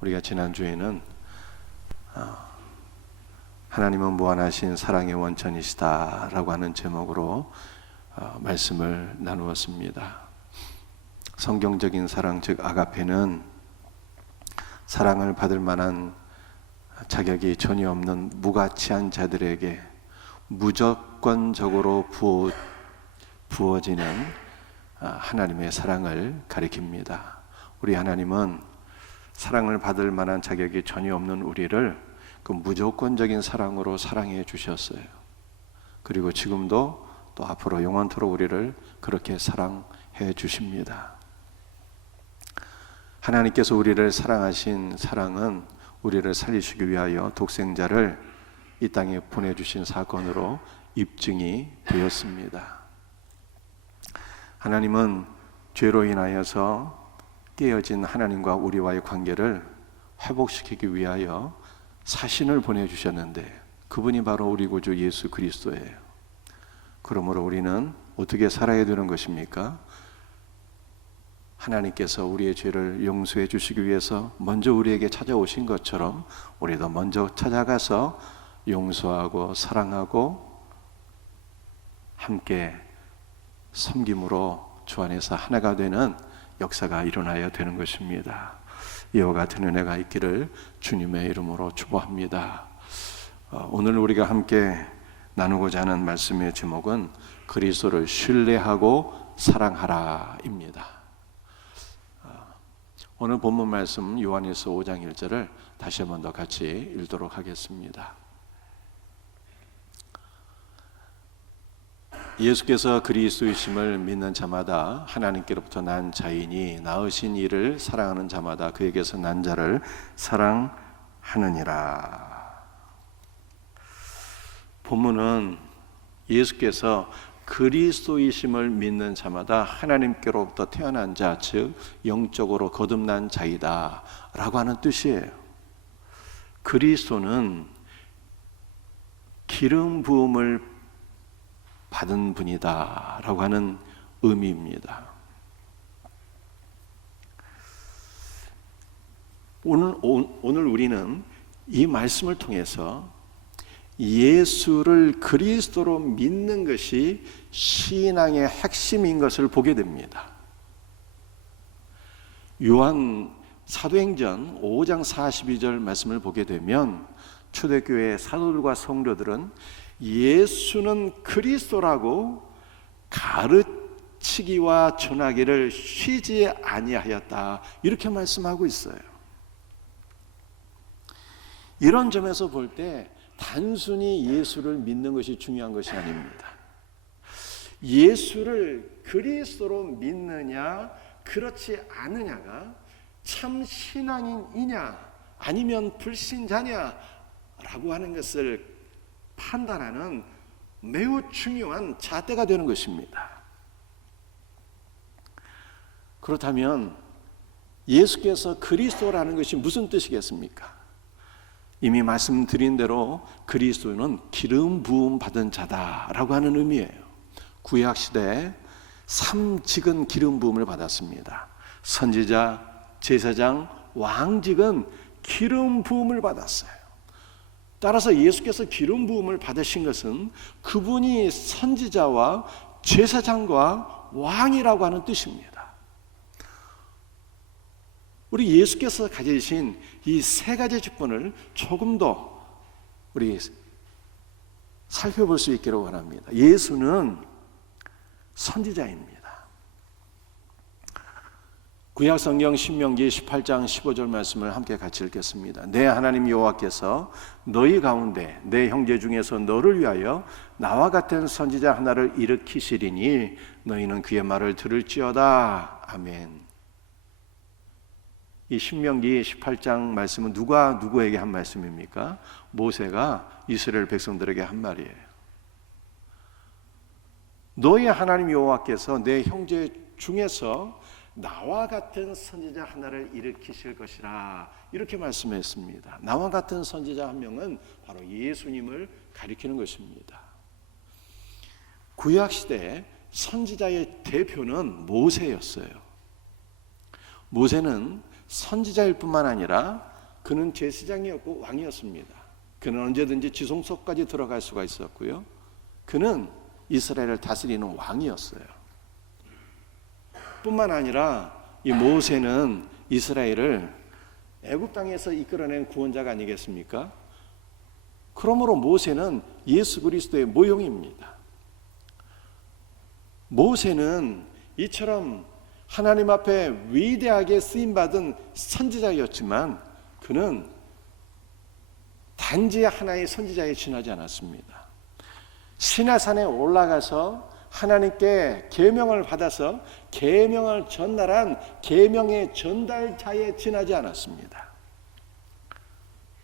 우리가 지난주에는 하나님은 무한하신 사랑의 원천이시다 라고 하는 제목으로 말씀을 나누었습니다. 성경적인 사랑, 즉 아가페는 사랑을 받을 만한 자격이 전혀 없는 무가치한 자들에게 무조건적으로 부어지는 하나님의 사랑을 가리킵니다. 우리 하나님은 사랑을 받을 만한 자격이 전혀 없는 우리를 그 무조건적인 사랑으로 사랑해 주셨어요. 그리고 지금도 또 앞으로 영원토록 우리를 그렇게 사랑해 주십니다. 하나님께서 우리를 사랑하신 사랑은 우리를 살리시기 위하여 독생자를 이 땅에 보내주신 사건으로 입증이 되었습니다. 하나님은 죄로 인하여서 깨어진 하나님과 우리와의 관계를 회복시키기 위하여 사신을 보내주셨는데 그분이 바로 우리 구주 예수 그리스도예요. 그러므로 우리는 어떻게 살아야 되는 것입니까? 하나님께서 우리의 죄를 용서해 주시기 위해서 먼저 우리에게 찾아오신 것처럼 우리도 먼저 찾아가서 용서하고 사랑하고 함께 섬김으로 주 안에서 하나가 되는 역사가 일어나야 되는 것입니다. 이와 같은 은혜가 있기를 주님의 이름으로 축복합니다. 오늘 우리가 함께 나누고자 하는 말씀의 제목은 그리스도를 신뢰하고 사랑하라입니다. 오늘 본문 말씀 요한일서 5장 1절을 다시 한번 더 같이 읽도록 하겠습니다. 예수께서 그리스도이심을 믿는 자마다 하나님께로부터 난 자이니 낳으신 이를 사랑하는 자마다 그에게서 난 자를 사랑하느니라. 본문은 예수께서 그리스도이심을 믿는 자마다 하나님께로부터 태어난 자, 즉 영적으로 거듭난 자이다 라고 하는 뜻이에요. 그리스도는 기름 부음을 받은 분이다 라고 하는 의미입니다. 오늘 우리는 이 말씀을 통해서 예수를 그리스도로 믿는 것이 신앙의 핵심인 것을 보게 됩니다. 요한 사도행전 5장 42절 말씀을 보게 되면 초대교회 사도들과 성도들은 예수는 그리스도라고 가르치기와 전하기를 쉬지 아니하였다 이렇게 말씀하고 있어요. 이런 점에서 볼 때 단순히 예수를 믿는 것이 중요한 것이 아닙니다. 예수를 그리스도로 믿느냐 그렇지 않느냐가 참 신앙인이냐 아니면 불신자냐 라고 하는 것을 판단하는 매우 중요한 잣대가 되는 것입니다. 그렇다면 예수께서 그리스도라는 것이 무슨 뜻이겠습니까? 이미 말씀드린 대로 그리스도는 기름 부음 받은 자다라고 하는 의미예요. 구약 시대에 3직은 기름 부음을 받았습니다. 선지자, 제사장, 왕직은 기름 부음을 받았어요. 따라서 예수께서 기름 부음을 받으신 것은 그분이 선지자와 제사장과 왕이라고 하는 뜻입니다. 우리 예수께서 가지신 이 세 가지 직분을 조금 더 우리 살펴볼 수 있기를 원합니다. 예수는 선지자입니다. 구약 성경 신명기 18장 15절 말씀을 함께 같이 읽겠습니다. 내 하나님 여호와께서 너희 가운데 내 형제 중에서 너를 위하여 나와 같은 선지자 하나를 일으키시리니 너희는 그의 말을 들을지어다. 아멘. 이 신명기 18장 말씀은 누가 누구에게 한 말씀입니까? 모세가 이스라엘 백성들에게 한 말이에요. 너희 하나님 여호와께서 내 형제 중에서 나와 같은 선지자 하나를 일으키실 것이라 이렇게 말씀했습니다. 나와 같은 선지자 한 명은 바로 예수님을 가리키는 것입니다. 구약시대 선지자의 대표는 모세였어요. 모세는 선지자일 뿐만 아니라 그는 제사장이었고 왕이었습니다. 그는 언제든지 지성소까지 들어갈 수가 있었고요. 그는 이스라엘을 다스리는 왕이었어요. 뿐만 아니라 이 모세는 이스라엘을 애굽 땅에서 이끌어낸 구원자가 아니겠습니까? 그러므로 모세는 예수 그리스도의 모형입니다. 모세는 이처럼 하나님 앞에 위대하게 쓰임받은 선지자였지만 그는 단지 하나의 선지자에 지나지 않았습니다. 시내산에 올라가서 하나님께 계명을 받아서 계명을 전달한 계명의 전달자에 지나지 않았습니다.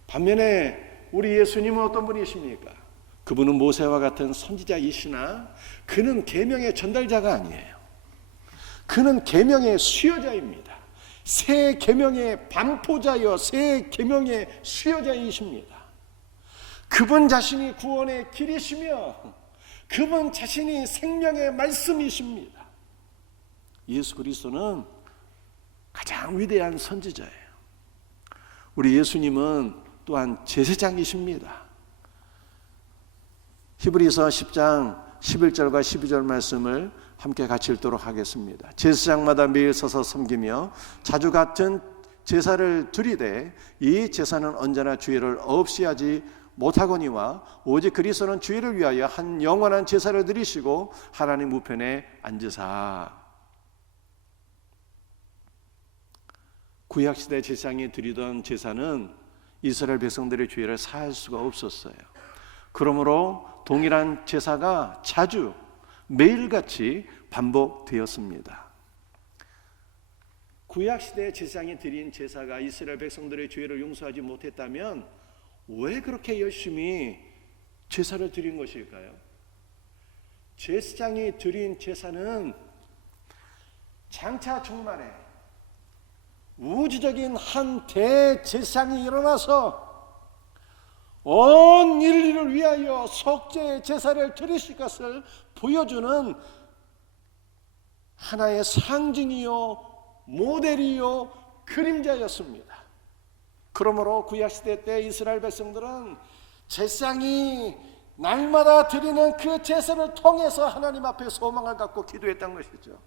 반면에 우리 예수님은 어떤 분이십니까? 그분은 모세와 같은 선지자이시나 그는 계명의 전달자가 아니에요. 그는 계명의 수여자입니다. 새 계명의 반포자여 새 계명의 수여자이십니다. 그분 자신이 구원의 길이시며 그분 자신이 생명의 말씀이십니다. 예수 그리스도는 가장 위대한 선지자예요. 우리 예수님은 또한 제사장이십니다. 히브리서 10장 11절과 12절 말씀을 함께 같이 읽도록 하겠습니다. 제사장마다 매일 서서 섬기며 자주 같은 제사를 드리되 이 제사는 언제나 주의를 없이 하지 못하거니와 오직 그리스도는 주의를 위하여 한 영원한 제사를 드리시고 하나님 우편에 앉으사. 구약시대 제사장이 드리던 제사는 이스라엘 백성들의 죄를 사할 수가 없었어요. 그러므로 동일한 제사가 자주 매일같이 반복되었습니다. 구약시대 제사장이 드린 제사가 이스라엘 백성들의 죄를 용서하지 못했다면 왜 그렇게 열심히 제사를 드린 것일까요? 제사장이 드린 제사는 장차 종말에 우주적인 한 대제사장이 일어나서 온 인류를 위하여 속죄의 제사를 드리실 것을 보여주는 하나의 상징이요 모델이요 그림자였습니다. 그러므로 구약시대 때 이스라엘 백성들은 제사장이 날마다 드리는 그 제사를 통해서 하나님 앞에 소망을 갖고 기도했던 것이죠.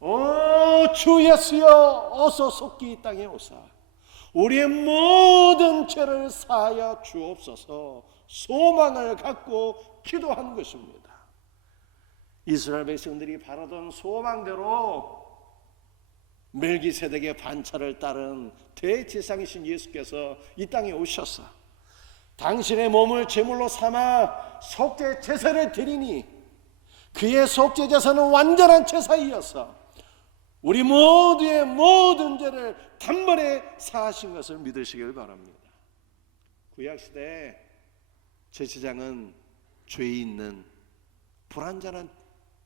오 주 예수여 어서 속히 이 땅에 오사 우리의 모든 죄를 사하여 주옵소서 소망을 갖고 기도한 것입니다. 이스라엘 백성들이 바라던 소망대로 멜기세덱의 반차를 따른 대제사장이신 예수께서 이 땅에 오셔서 당신의 몸을 제물로 삼아 속죄 제사를 드리니 그의 속죄 제사는 완전한 제사이어서 우리 모두의 모든 죄를 단번에 사하신 것을 믿으시길 바랍니다. 구약시대 제사장은 죄 있는 불완전한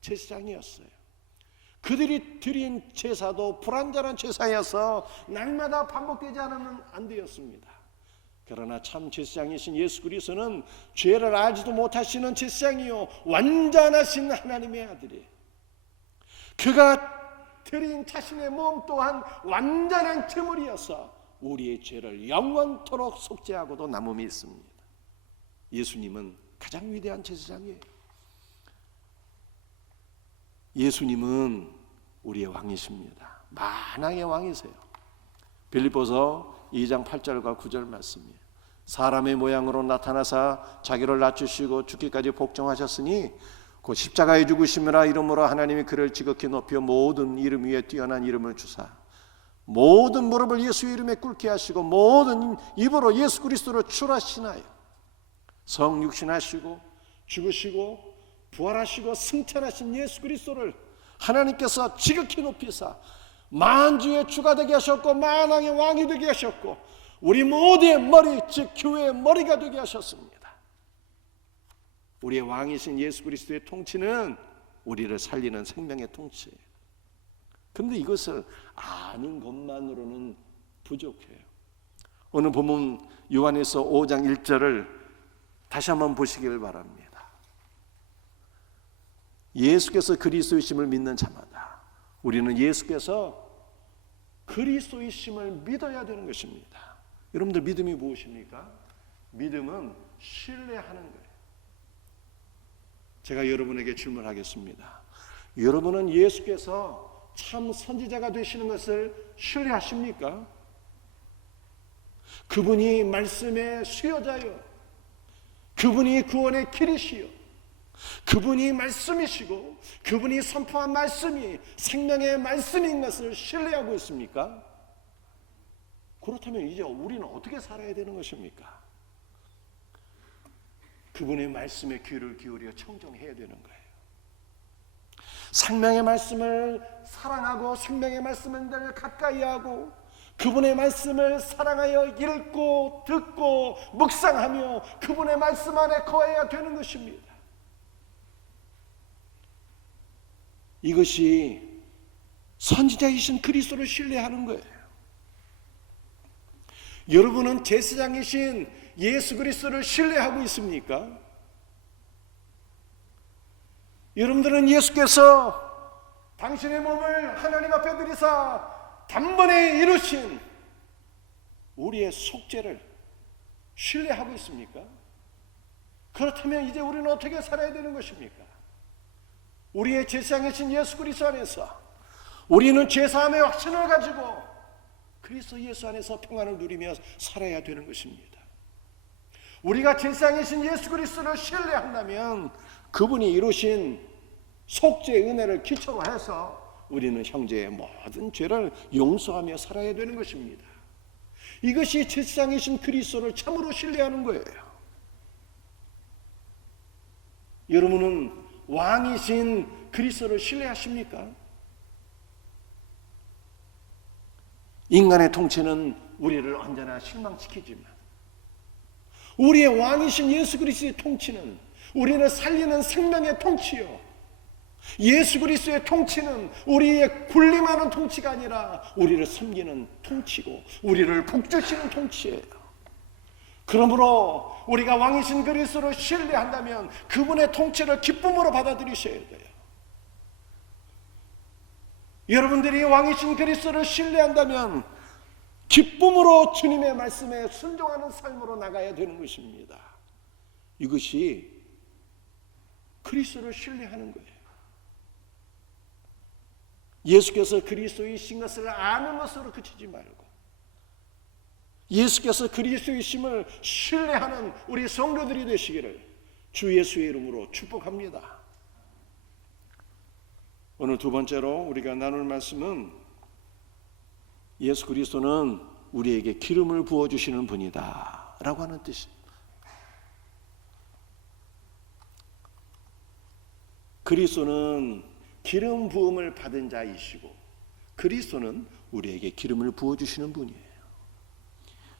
제사장이었어요. 그들이 드린 제사도 불완전한 제사여서 날마다 반복되지 않으면 안 되었습니다. 그러나 참 제사장이신 예수 그리스도는 죄를 알지도 못하시는 제사장이요 완전하신 하나님의 아들이에요. 그가 드린 자신의 몸 또한 완전한 제물이어서 우리의 죄를 영원토록 속죄하고도 남음이 있습니다. 예수님은 가장 위대한 제사장이에요. 예수님은 우리의 왕이십니다. 만왕의 왕이세요. 빌립보서 2장 8절과 9절 말씀이에요. 사람의 모양으로 나타나사 자기를 낮추시고 죽기까지 복종하셨으니 곧 십자가에 죽으심이라 이름으로 하나님이 그를 지극히 높여 모든 이름 위에 뛰어난 이름을 주사 모든 무릎을 예수의 이름에 꿇게 하시고 모든 입으로 예수 그리스도를 출하시나요. 성육신하시고 죽으시고 부활하시고 승천하신 예수 그리스도를 하나님께서 지극히 높이사 만주의 주가 되게 하셨고 만왕의 왕이 되게 하셨고 우리 모두의 머리 즉 교회의 머리가 되게 하셨습니다. 우리의 왕이신 예수 그리스도의 통치는 우리를 살리는 생명의 통치예요. 그런데 이것을 아는 것만으로는 부족해요. 오늘 본문 요한에서 5장 1절을 다시 한번 보시길 바랍니다. 예수께서 그리스도이심을 믿는 자마다 우리는 예수께서 그리스도이심을 믿어야 되는 것입니다. 여러분들 믿음이 무엇입니까? 믿음은 신뢰하는 거예요. 제가 여러분에게 질문하겠습니다. 여러분은 예수께서 참 선지자가 되시는 것을 신뢰하십니까? 그분이 말씀의 수요자요, 그분이 구원의 길이시요, 그분이 말씀이시고 그분이 선포한 말씀이 생명의 말씀인 것을 신뢰하고 있습니까? 그렇다면 이제 우리는 어떻게 살아야 되는 것입니까? 그분의 말씀에 귀를 기울여 청정해야 되는 거예요. 생명의 말씀을 사랑하고 생명의 말씀을 늘 가까이 하고 그분의 말씀을 사랑하여 읽고 듣고 묵상하며 그분의 말씀 안에 거해야 되는 것입니다. 이것이 선지자이신 그리스도를 신뢰하는 거예요. 여러분은 제사장이신 예수 그리스도를 신뢰하고 있습니까? 여러분들은 예수께서 당신의 몸을 하나님 앞에 드리사 단번에 이루신 우리의 속죄를 신뢰하고 있습니까? 그렇다면 이제 우리는 어떻게 살아야 되는 것입니까? 우리의 제사장이신 예수 그리스도 안에서 우리는 죄사함의 확신을 가지고 그리스도 예수 안에서 평안을 누리며 살아야 되는 것입니다. 우리가 제사장이신 예수 그리스도를 신뢰한다면 그분이 이루신 속죄의 은혜를 기초로 해서 우리는 형제의 모든 죄를 용서하며 살아야 되는 것입니다. 이것이 제사장이신 그리스도를 참으로 신뢰하는 거예요. 여러분은 왕이신 그리스도를 신뢰하십니까? 인간의 통치는 우리를 언제나 실망시키지만 우리의 왕이신 예수 그리스도의 통치는 우리를 살리는 생명의 통치요, 예수 그리스도의 통치는 우리의 군림하는 통치가 아니라 우리를 섬기는 통치고 우리를 복주시는 통치예요. 그러므로 우리가 왕이신 그리스도를 신뢰한다면 그분의 통치를 기쁨으로 받아들이셔야 돼요. 여러분들이 왕이신 그리스도를 신뢰한다면 기쁨으로 주님의 말씀에 순종하는 삶으로 나가야 되는 것입니다. 이것이 그리스도를 신뢰하는 거예요. 예수께서 그리스도이신 것을 아는 것으로 그치지 말고 예수께서 그리스도이심을 신뢰하는 우리 성도들이 되시기를 주 예수의 이름으로 축복합니다. 오늘 두 번째로 우리가 나눌 말씀은 예수 그리스도는 우리에게 기름을 부어주시는 분이다 라고 하는 뜻입니다. 그리스도는 기름 부음을 받은 자이시고 그리스도는 우리에게 기름을 부어주시는 분이에요.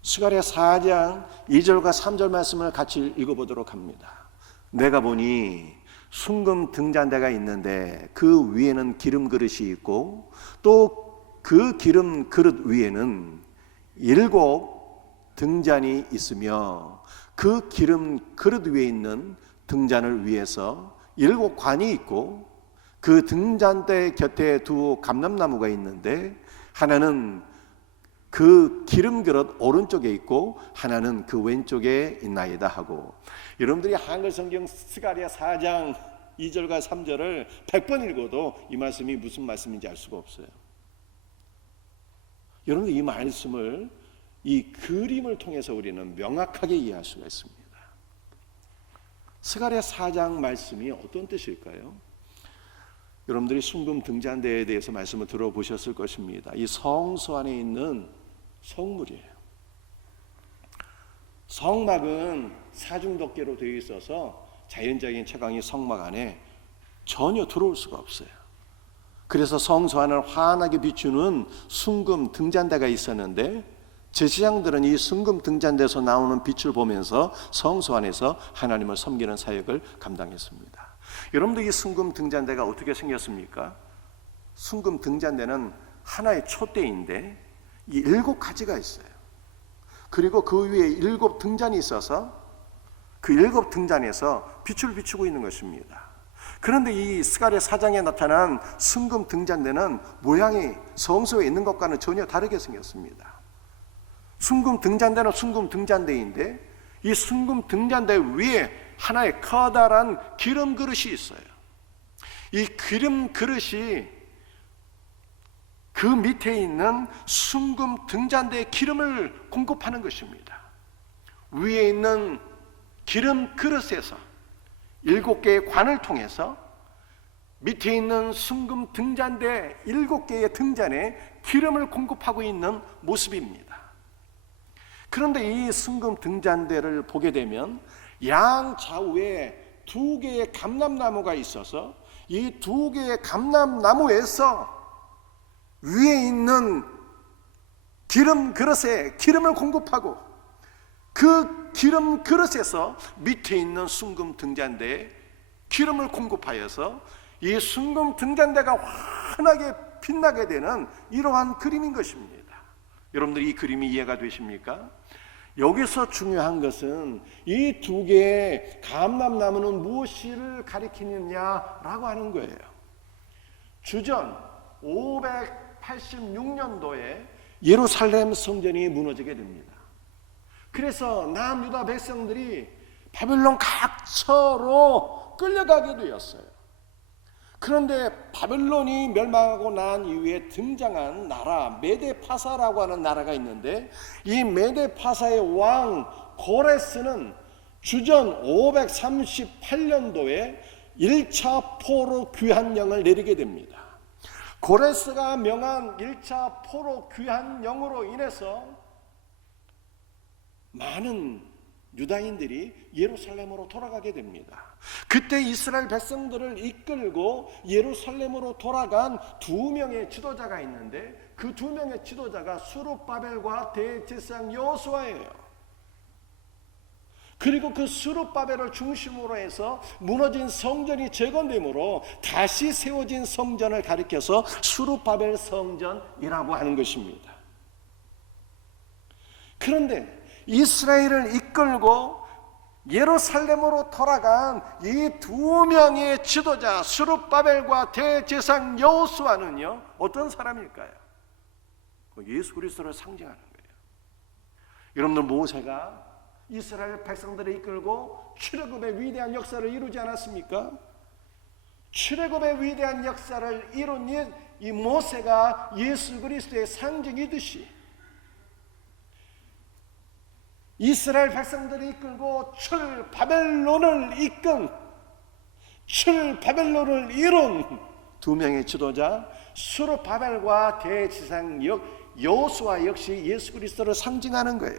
스가랴 4장 2절과 3절 말씀을 같이 읽어보도록 합니다. 내가 보니 순금 등잔대가 있는데 그 위에는 기름 그릇이 있고 또 그 기름 그릇 위에는 7 등잔이 있으며 그 기름 그릇 위에 있는 등잔을 위해서 7 관이 있고 그 등잔대 곁에 두 감람나무가 있는데 하나는 그 기름 그릇 오른쪽에 있고 하나는 그 왼쪽에 있나이다 하고, 여러분들이 한글 성경 스가랴 4장 2절과 3절을 100번 읽어도 이 말씀이 무슨 말씀인지 알 수가 없어요. 여러분들 이 말씀을 이 그림을 통해서 우리는 명확하게 이해할 수가 있습니다. 스가랴 4장 말씀이 어떤 뜻일까요? 여러분들이 순금 등잔대에 대해서 말씀을 들어보셨을 것입니다. 이 성소 안에 있는 성물이에요. 성막은 사중덮개로 되어 있어서 자연적인 채광이 성막 안에 전혀 들어올 수가 없어요. 그래서 성소 안을 환하게 비추는 순금 등잔대가 있었는데 제사장들은 이 순금 등잔대에서 나오는 빛을 보면서 성소 안에서 하나님을 섬기는 사역을 감당했습니다. 여러분들 이 순금 등잔대가 어떻게 생겼습니까? 순금 등잔대는 하나의 촛대인데 이 7가지가 있어요. 그리고 그 위에 7 등잔이 있어서 그 7 등잔에서 빛을 비추고 있는 것입니다. 그런데 이 스가랴 4장에 나타난 순금 등잔대는 모양이 성소에 있는 것과는 전혀 다르게 생겼습니다. 순금 등잔대는 순금 등잔대인데 이 순금 등잔대 위에 하나의 커다란 기름 그릇이 있어요. 이 기름 그릇이 그 밑에 있는 순금 등잔대에 기름을 공급하는 것입니다. 위에 있는 기름 그릇에서 7개의 관을 통해서 밑에 있는 순금 등잔대 7개의 등잔에 기름을 공급하고 있는 모습입니다. 그런데 이 순금 등잔대를 보게 되면 양 좌우에 2개의 감람나무가 있어서 이 2개의 감람나무에서 위에 있는 기름 그릇에 기름을 공급하고 그 기름 그릇에서 밑에 있는 순금 등잔대에 기름을 공급하여서 이 순금 등잔대가 환하게 빛나게 되는 이러한 그림인 것입니다. 여러분들 이 그림이 이해가 되십니까? 여기서 중요한 것은 이 2개의 감람나무는 무엇을 가리키느냐라고 하는 거예요. 주전 586년도에 예루살렘 성전이 무너지게 됩니다. 그래서 남유다 백성들이 바벨론 각처로 끌려가게 되었어요. 그런데 바벨론이 멸망하고 난 이후에 등장한 나라 메데파사라고 하는 나라가 있는데 이 메데파사의 왕 고레스는 주전 538년도에 1차 포로 귀환령을 내리게 됩니다. 고레스가 명한 1차 포로 귀환령으로 인해서 많은 유다인들이 예루살렘으로 돌아가게 됩니다. 그때 이스라엘 백성들을 이끌고 예루살렘으로 돌아간 2명의 지도자가 있는데 그 2명의 지도자가 수룹바벨과 대제사장 여호수아예요. 그리고 그 수룹바벨을 중심으로 해서 무너진 성전이 재건되므로 다시 세워진 성전을 가리켜서 수룹바벨 성전이라고 하는 것입니다. 그런데 이스라엘을 이끌고 예루살렘으로 돌아간 이 2명의 지도자 수룹바벨과 대제사장 여호수아는요 어떤 사람일까요? 예수 그리스도를 상징하는 거예요. 여러분들 모세가 이스라엘 백성들을 이끌고 출애굽의 위대한 역사를 이루지 않았습니까? 출애굽의 위대한 역사를 이룬 이 모세가 예수 그리스도의 상징이듯이 이스라엘 백성들을 이끌고 바벨론을 이룬 2명의 지도자 수룹바벨과 대제사장 여호수아 역시 예수 그리스도를 상징하는 거예요.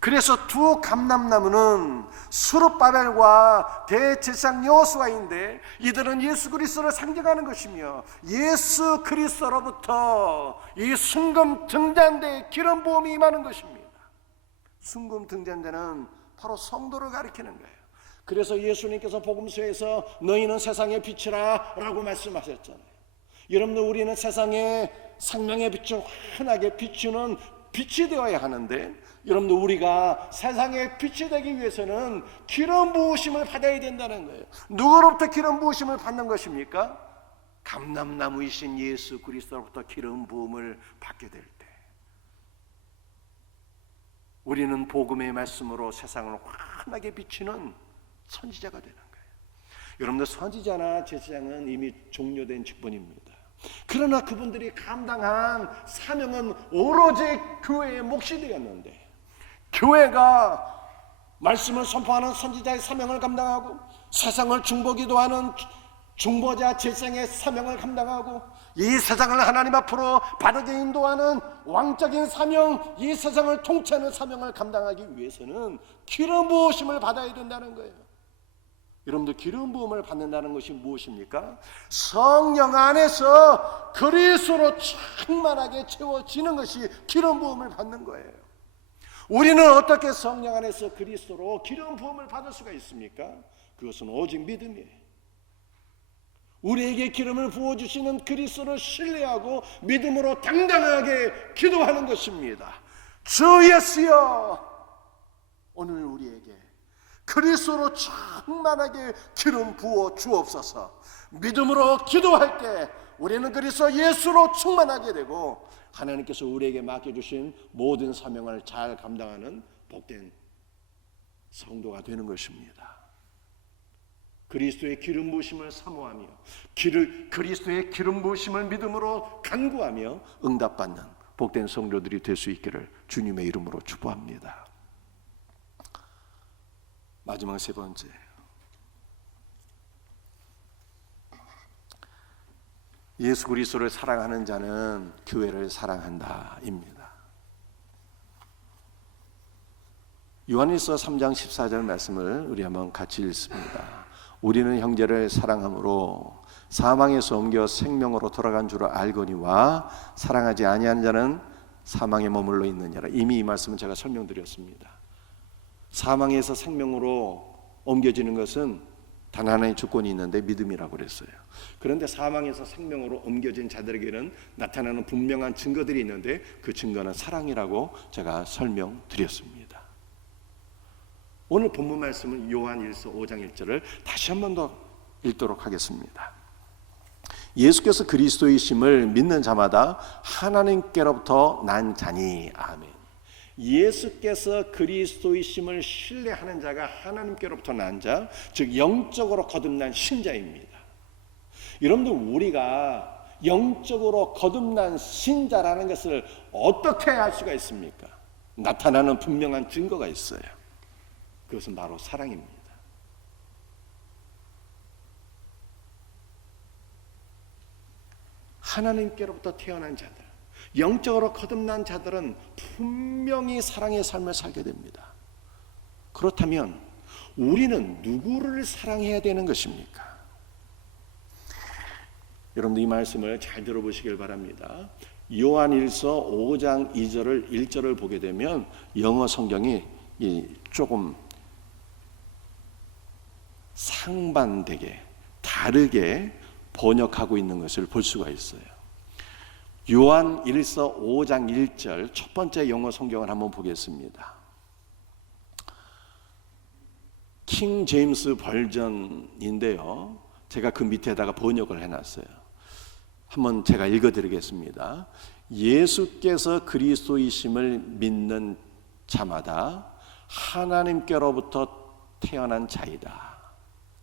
그래서 2 감람나무는 수룹바벨과 대제사장 여호수아인데 이들은 예수 그리스도를 상징하는 것이며 예수 그리스도로부터 이 순금 등잔대에 기름 부음이 임하는 것입니다. 순금 등잔대는 바로 성도를 가리키는 거예요. 그래서 예수님께서 복음서에서 너희는 세상의 빛이라 라고 말씀하셨잖아요. 여러분들 우리는 세상에 생명의 빛을 환하게 비추는 빛이 되어야 하는데 여러분들 우리가 세상의 빛이 되기 위해서는 기름 부으심을 받아야 된다는 거예요. 누구로부터 기름 부으심을 받는 것입니까? 감람나무이신 예수 그리스도로부터 기름 부음을 받게 될 때 우리는 복음의 말씀으로 세상을 환하게 비추는 선지자가 되는 거예요. 여러분들 선지자나 제사장은 이미 종료된 직분입니다. 그러나 그분들이 감당한 사명은 오로지 교회의 몫이 되었는데 교회가 말씀을 선포하는 선지자의 사명을 감당하고 세상을 중보기도 하는 중보자 제사장의 사명을 감당하고 이 세상을 하나님 앞으로 바르게 인도하는 왕적인 사명, 이 세상을 통치하는 사명을 감당하기 위해서는 기름 부으심을 받아야 된다는 거예요. 여러분들 기름 부음을 받는다는 것이 무엇입니까? 성령 안에서 그리스도로 충만하게 채워지는 것이 기름 부음을 받는 거예요. 우리는 어떻게 성령 안에서 그리스도로 기름 부음을 받을 수가 있습니까? 그것은 오직 믿음이에요. 우리에게 기름을 부어주시는 그리스도를 신뢰하고 믿음으로 당당하게 기도하는 것입니다. 주 예수여, 오늘 우리에게 그리스도로 충만하게 기름 부어 주옵소서. 믿음으로 기도할 때 우리는 그리스도 예수로 충만하게 되고 하나님께서 우리에게 맡겨주신 모든 사명을 잘 감당하는 복된 성도가 되는 것입니다. 그리스도의 기름 부으심을 사모하며 그리스도의 기름 부으심을 믿음으로 간구하며 응답받는 복된 성도들이 될 수 있기를 주님의 이름으로 축복합니다. 마지막 세 번째, 예수 그리스도를 사랑하는 자는 교회를 사랑한다입니다. 요한일서 3장 14절 말씀을 우리 한번 같이 읽습니다. 우리는 형제를 사랑함으로 사망에서 옮겨 생명으로 돌아간 줄 알거니와 사랑하지 아니하는 자는 사망에 머물러 있느니라. 이미 이 말씀은 제가 설명드렸습니다. 사망에서 생명으로 옮겨지는 것은 단 하나의 조건이 있는데 믿음이라고 그랬어요. 그런데 사망에서 생명으로 옮겨진 자들에게는 나타나는 분명한 증거들이 있는데 그 증거는 사랑이라고 제가 설명드렸습니다. 오늘 본문 말씀은 요한일서 5장 1절을 다시 한 번 더 읽도록 하겠습니다. 예수께서 그리스도이심을 믿는 자마다 하나님께로부터 난 자니. 아멘. 예수께서 그리스도이심을 신뢰하는 자가 하나님께로부터 난 자, 즉 영적으로 거듭난 신자입니다. 여러분들, 우리가 영적으로 거듭난 신자라는 것을 어떻게 알 수가 있습니까? 나타나는 분명한 증거가 있어요. 그것은 바로 사랑입니다. 하나님께로부터 태어난 자들, 영적으로 거듭난 자들은 분명히 사랑의 삶을 살게 됩니다. 그렇다면 우리는 누구를 사랑해야 되는 것입니까? 여러분들 이 말씀을 잘 들어보시길 바랍니다. 요한일서 5장 2절을 1절을 보게 되면 영어 성경이 조금 상반되게 다르게 번역하고 있는 것을 볼 수가 있어요. 요한일서 5장 1절 첫 번째 영어 성경을 한번 보겠습니다. 킹 제임스 버전인데요, 제가 그 밑에다가 번역을 해놨어요. 한번 제가 읽어드리겠습니다. 예수께서 그리스도이심을 믿는 자마다 하나님께로부터 태어난 자이다.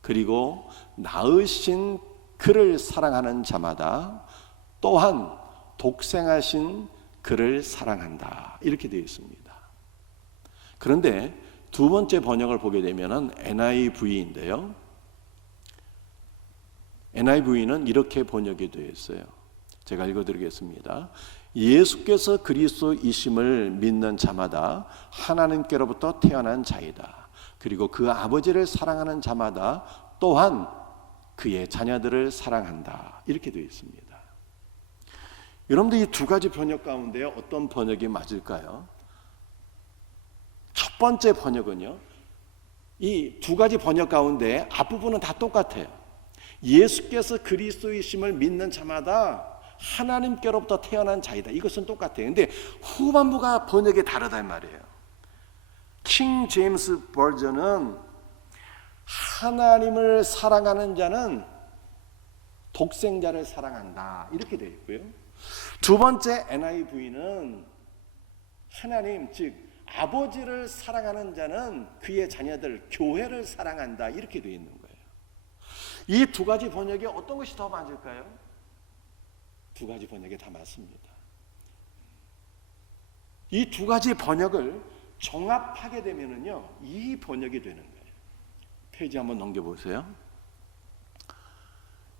그리고 낳으신 그를 사랑하는 자마다 또한 독생하신 그를 사랑한다. 이렇게 되어 있습니다. 그런데 두 번째 번역을 보게 되면 NIV인데요, NIV는 이렇게 번역이 되어 있어요. 제가 읽어드리겠습니다. 예수께서 그리스도이심을 믿는 자마다 하나님께로부터 태어난 자이다. 그리고 그 아버지를 사랑하는 자마다 또한 그의 자녀들을 사랑한다. 이렇게 되어 있습니다. 여러분들, 이 두 가지 번역 가운데 어떤 번역이 맞을까요? 첫 번째 번역은요, 이 두 가지 번역 가운데 앞부분은 다 똑같아요. 예수께서 그리스도이심을 믿는 자마다 하나님께로부터 태어난 자이다. 이것은 똑같아요. 근데 후반부가 번역이 다르단 말이에요. 킹 제임스 버전은 하나님을 사랑하는 자는 독생자를 사랑한다. 이렇게 되어 있고요. 두 번째 NIV는 하나님, 즉 아버지를 사랑하는 자는 그의 자녀들, 교회를 사랑한다. 이렇게 되어 있는 거예요. 이 두 가지 번역이 어떤 것이 더 맞을까요? 두 가지 번역이 다 맞습니다. 이 두 가지 번역을 종합하게 되면은요, 이 번역이 되는 거예요. 페이지 한번 넘겨보세요.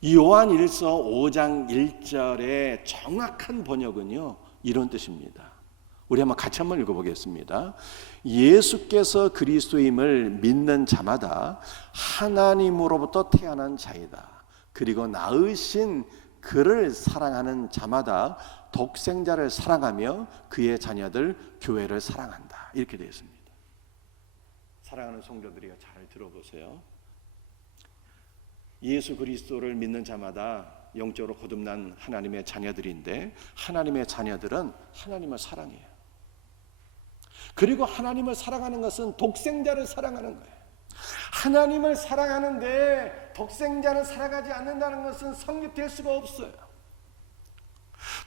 요한일서 5장 1절의 정확한 번역은요, 이런 뜻입니다. 우리 같이 한번 읽어보겠습니다. 예수께서 그리스도임을 믿는 자마다 하나님으로부터 태어난 자이다. 그리고 낳으신 그를 사랑하는 자마다 독생자를 사랑하며 그의 자녀들 교회를 사랑한다. 이렇게 되어 있습니다. 사랑하는 성도들이 잘 들어보세요. 예수 그리스도를 믿는 자마다 영적으로 거듭난 하나님의 자녀들인데, 하나님의 자녀들은 하나님을 사랑해요. 그리고 하나님을 사랑하는 것은 독생자를 사랑하는 거예요. 하나님을 사랑하는데 독생자를 사랑하지 않는다는 것은 성립될 수가 없어요.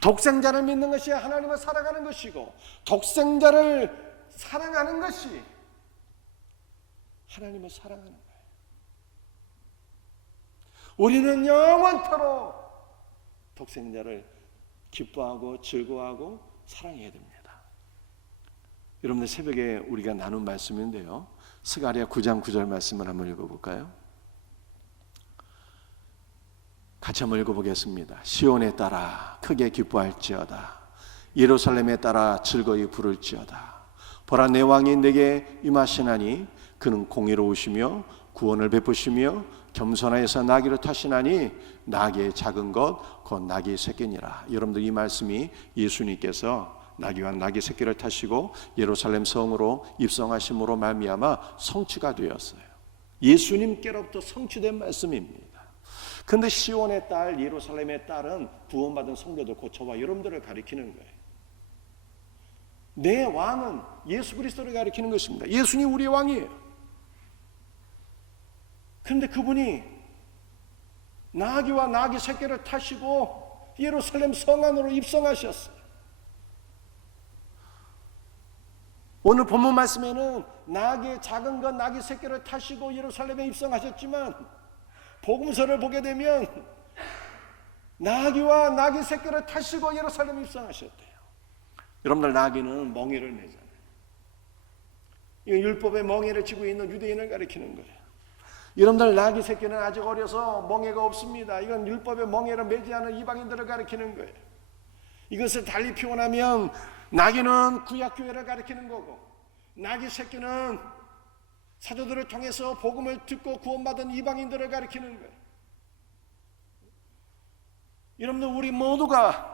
독생자를 믿는 것이 하나님을 사랑하는 것이고, 독생자를 사랑하는 것이 하나님을 사랑하는 거예요. 우리는 영원토록 독생자를 기뻐하고 즐거워하고 사랑해야 됩니다. 여러분들, 새벽에 우리가 나눈 말씀인데요, 스가랴 9장 9절 말씀을 한번 읽어볼까요? 같이 한번 읽어보겠습니다. 시온에 따라 크게 기뻐할지어다. 예루살렘에 따라 즐거이 부를지어다. 보라, 내 왕이 내게 임하시나니 그는 공의로우시며 구원을 베푸시며 겸손하여서 나귀를 타시나니 나귀의 작은 것 곧 나귀 새끼니라. 여러분들, 이 말씀이 예수님께서 나귀와 나귀 새끼를 타시고 예루살렘 성으로 입성하심으로 말미암아 성취가 되었어요. 예수님께로부터 성취된 말씀입니다. 그런데 시온의 딸, 예루살렘의 딸은 구원받은 성도들, 곧 저와 여러분들을 가리키는 거예요. 내 왕은 예수 그리스도를 가리키는 것입니다. 예수님 우리의 왕이에요. 그런데 그분이 나귀와 나귀 새끼를 타시고 예루살렘 성 안으로 입성하셨어요. 오늘 본문 말씀에는 나귀의 작은 것, 나귀 새끼를 타시고 예루살렘에 입성하셨지만, 복음서를 보게 되면 나귀와 나귀 새끼를 타시고 예루살렘에 입성하셨대요. 여러분들, 나귀는 멍에를 매잖아요. 이건 율법의 멍에를 쥐고 있는 유대인을 가리키는 거예요. 여러분들, 나귀 새끼는 아직 어려서 멍에가 없습니다. 이건 율법의 멍에를 매지 않은 이방인들을 가리키는 거예요. 이것을 달리 표현하면 나귀는 구약교회를 가리키는 거고, 나귀 새끼는 사도들을 통해서 복음을 듣고 구원받은 이방인들을 가리키는 거예요. 여러분들, 우리 모두가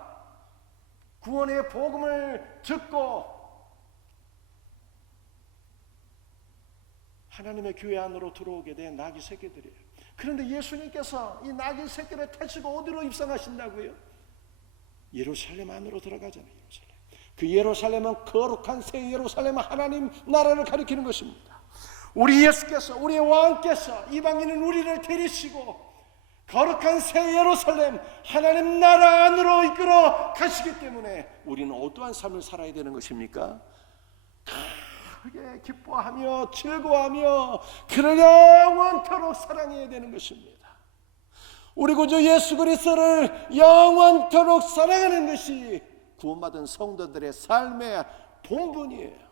구원의 복음을 듣고 하나님의 교회 안으로 들어오게 된 나귀 새끼들이에요. 그런데 예수님께서 이 나귀 새끼를 타시고 어디로 입성하신다고요? 예루살렘 안으로 들어가잖아요. 예루살렘. 그 예루살렘은 거룩한 새 예루살렘, 하나님 나라를 가리키는 것입니다. 우리 예수께서, 우리의 왕께서 이방인은 우리를 데리시고 거룩한 새 예루살렘, 하나님 나라 안으로 이끌어 가시기 때문에 우리는 어떠한 삶을 살아야 되는 것입니까? 크게 기뻐하며 즐거워하며 그를 영원토록 사랑해야 되는 것입니다. 우리 구주 예수 그리스도를 영원토록 사랑하는 것이 구원받은 성도들의 삶의 본분이에요.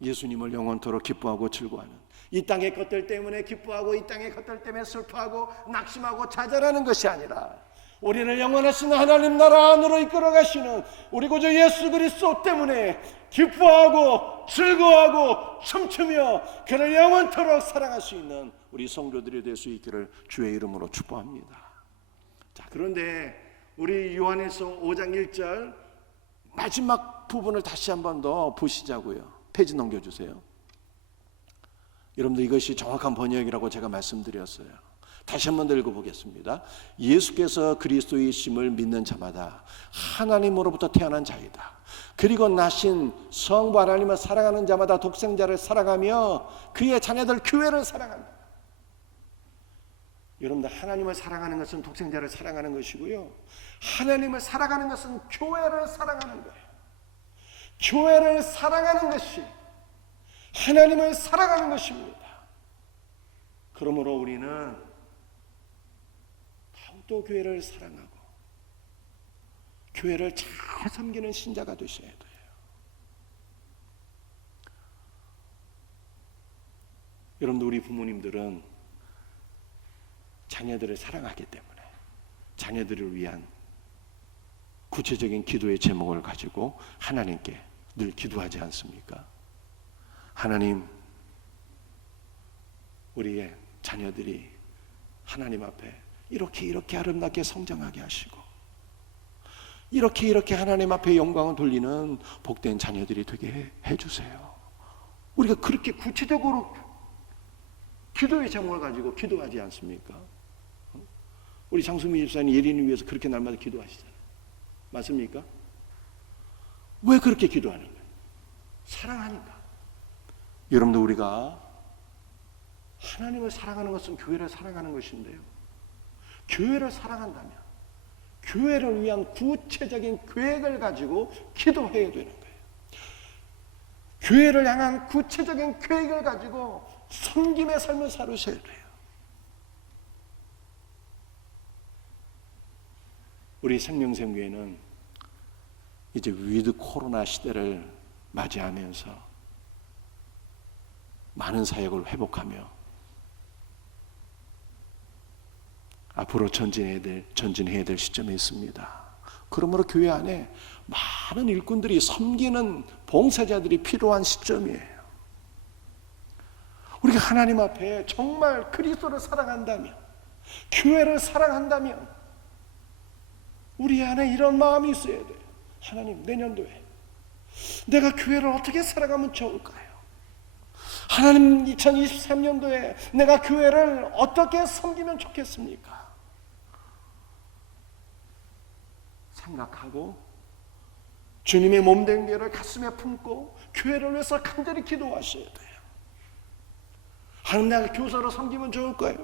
예수님을 영원토록 기뻐하고 즐거워하는, 이 땅의 것들 때문에 기뻐하고 이 땅의 것들 때문에 슬퍼하고 낙심하고 좌절하는 것이 아니라 우리를 영원하신 하나님 나라 안으로 이끌어 가시는 우리 구주 예수 그리스도 때문에 기뻐하고 즐거워하고 춤추며 그를 영원토록 사랑할 수 있는 우리 성도들이 될 수 있기를 주의 이름으로 축복합니다. 자, 그런데 우리 요한에서 5장 1절 마지막 부분을 다시 한 번 더 보시자고요. 페이지 넘겨주세요. 여러분들, 이것이 정확한 번역이라고 제가 말씀드렸어요. 다시 한 번 더 읽어보겠습니다. 예수께서 그리스도이심을 믿는 자마다 하나님으로부터 태어난 자이다. 그리고 나신 성부 하나님을 사랑하는 자마다 독생자를 사랑하며 그의 자녀들 교회를 사랑한다. 여러분들, 하나님을 사랑하는 것은 독생자를 사랑하는 것이고요, 하나님을 사랑하는 것은 교회를 사랑하는 거예요. 교회를 사랑하는 것이 하나님을 사랑하는 것입니다. 그러므로 우리는 더욱더 교회를 사랑하고 교회를 잘 섬기는 신자가 되셔야 돼요. 여러분들, 우리 부모님들은 자녀들을 사랑하기 때문에 자녀들을 위한 구체적인 기도의 제목을 가지고 하나님께 늘 기도하지 않습니까? 하나님, 우리의 자녀들이 하나님 앞에 이렇게 아름답게 성장하게 하시고 이렇게 하나님 앞에 영광을 돌리는 복된 자녀들이 되게 해주세요. 우리가 그렇게 구체적으로 기도의 제목을 가지고 기도하지 않습니까? 우리 장수미 집사님 예린을 위해서 그렇게 날마다 기도하시잖아요. 맞습니까? 왜 그렇게 기도하는 거예요? 사랑하니까. 여러분들, 우리가 하나님을 사랑하는 것은 교회를 사랑하는 것인데요. 교회를 사랑한다면 교회를 위한 구체적인 계획을 가지고 기도해야 되는 거예요. 교회를 향한 구체적인 계획을 가지고 섬김의 삶을 살으셔야 돼요. 우리 생명샘교회는 이제 위드 코로나 시대를 맞이하면서 많은 사역을 회복하며 앞으로 전진해야 될 시점에 있습니다. 그러므로 교회 안에 많은 일꾼들이 섬기는 봉사자들이 필요한 시점이에요. 우리가 하나님 앞에 정말 그리스도를 사랑한다면, 교회를 사랑한다면 우리 안에 이런 마음이 있어야 돼요. 하나님, 내년도에 내가 교회를 어떻게 살아가면 좋을까요? 하나님, 2023년도에 내가 교회를 어떻게 섬기면 좋겠습니까? 생각하고 주님의 몸된 교회를 가슴에 품고 교회를 위해서 간절히 기도하셔야 돼요. 하나님, 내가 교사로 섬기면 좋을까요?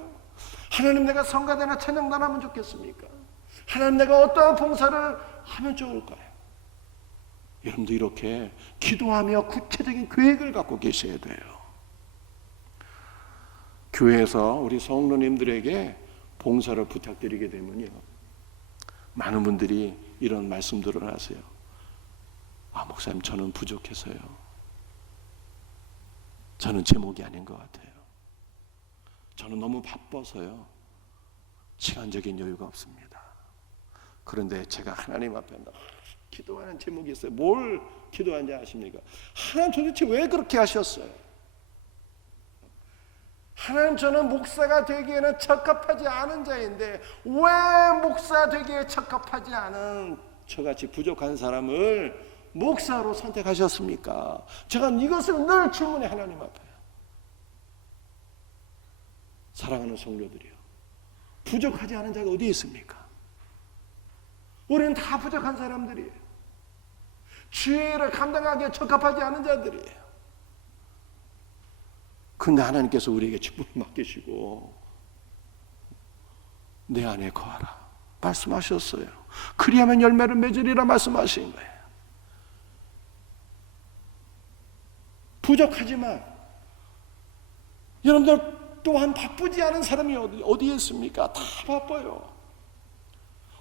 하나님, 내가 성가대나 찬양단 하면 좋겠습니까? 하나님, 내가 어떠한 봉사를 하면 좋을까요? 여러분도 이렇게 기도하며 구체적인 계획을 갖고 계셔야 돼요. 교회에서 우리 성도님들에게 봉사를 부탁드리게 되면요, 많은 분들이 이런 말씀들을 하세요. 목사님, 저는 부족해서요. 저는 제목이 아닌 것 같아요. 저는 너무 바빠서요. 시간적인 여유가 없습니다. 그런데 제가 하나님 앞에 기도하는 제목이 있어요. 뭘 기도하는지 아십니까? 하나님, 도대체 왜 그렇게 하셨어요? 하나님, 저는 목사가 되기에는 적합하지 않은 자인데 왜 목사 되기에 적합하지 않은 저같이 부족한 사람을 목사로 선택하셨습니까? 제가 이것을 늘 질문해, 하나님 앞에. 사랑하는 성도들이요, 부족하지 않은 자가 어디 있습니까? 우리는 다 부족한 사람들이에요. 지혜를 감당하기에 적합하지 않은 자들이에요. 근데 하나님께서 우리에게 축복을 맡기시고 내 안에 거하라 말씀하셨어요. 그리하면 열매를 맺으리라 말씀하신 거예요. 부족하지만 여러분들 또한 바쁘지 않은 사람이 어디에 있습니까? 다 바빠요.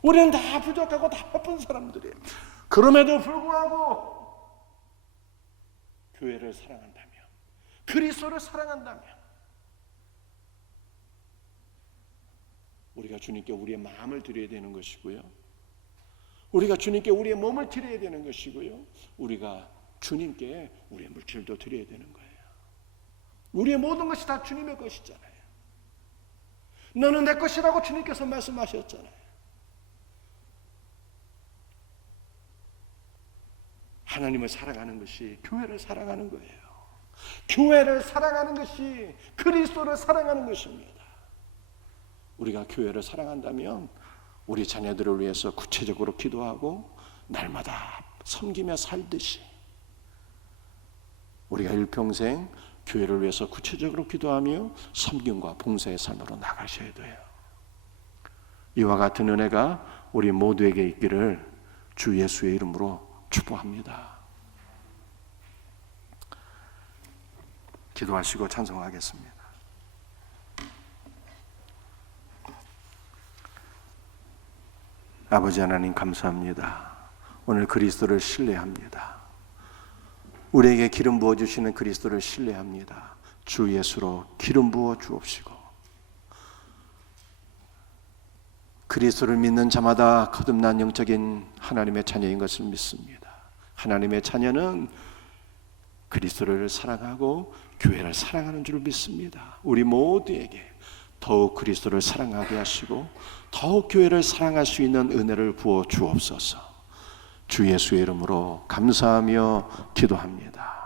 우리는 다 부족하고 다 바쁜 사람들이에요. 그럼에도 불구하고 교회를 사랑한다면, 그리스도를 사랑한다면 우리가 주님께 우리의 마음을 드려야 되는 것이고요, 우리가 주님께 우리의 몸을 드려야 되는 것이고요, 우리가 주님께 우리의 물질도 드려야 되는 거예요. 우리의 모든 것이 다 주님의 것이잖아요. 너는 내 것이라고 주님께서 말씀하셨잖아요. 하나님을 사랑하는 것이 교회를 사랑하는 거예요. 교회를 사랑하는 것이 그리스도를 사랑하는 것입니다. 우리가 교회를 사랑한다면 우리 자녀들을 위해서 구체적으로 기도하고 날마다 섬기며 살듯이 우리가 일평생 교회를 위해서 구체적으로 기도하며 섬김과 봉사의 삶으로 나가셔야 돼요. 이와 같은 은혜가 우리 모두에게 있기를 주 예수의 이름으로 축복합니다. 기도하시고 찬송하겠습니다. 아버지 하나님, 감사합니다. 오늘 그리스도를 신뢰합니다. 우리에게 기름 부어주시는 그리스도를 신뢰합니다. 주 예수로 기름 부어 주옵시고 그리스도를 믿는 자마다 거듭난 영적인 하나님의 자녀인 것을 믿습니다. 하나님의 자녀는 그리스도를 사랑하고 교회를 사랑하는 줄 믿습니다. 우리 모두에게 더욱 그리스도를 사랑하게 하시고 더욱 교회를 사랑할 수 있는 은혜를 부어 주옵소서. 주 예수의 이름으로 감사하며 기도합니다.